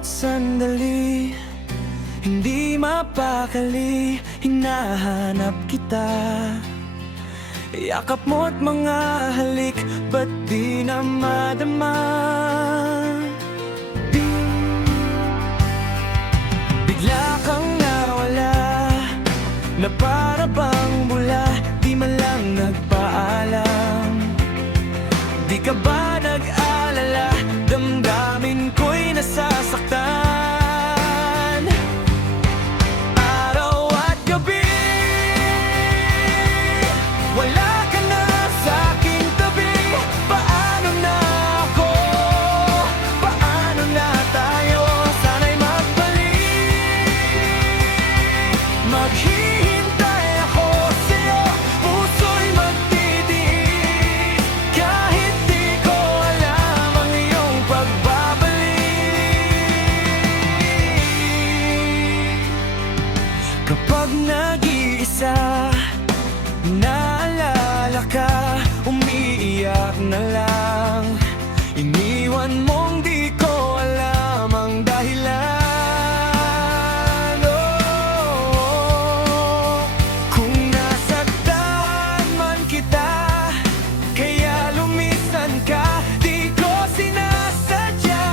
bawat sandali, hindi mapakali, hinahanap kita. Yakap mo't mga halik, ba't di na madama? Bigla kang nawala, na para bang bula, di man lang nagpaalam. Di ka ba nag-alala, damdamin ko'y nasasaktan. Araw at gabi, wala ka na sa'king tabi. Paano na ako? Paano na tayo? Sana'y magbalik. Maghihintay ako sa'yo, puso'y magtitiis. Kahit di ko alam ang iyong pagbabalik. Kapag nag-iisa, naalala ka, umiiyak na lang. Iniwan mong di ko alam ang dahilan. Oh, kung nasaktan man kita, kaya lumisan ka, di ko sinasadya.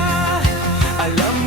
Alam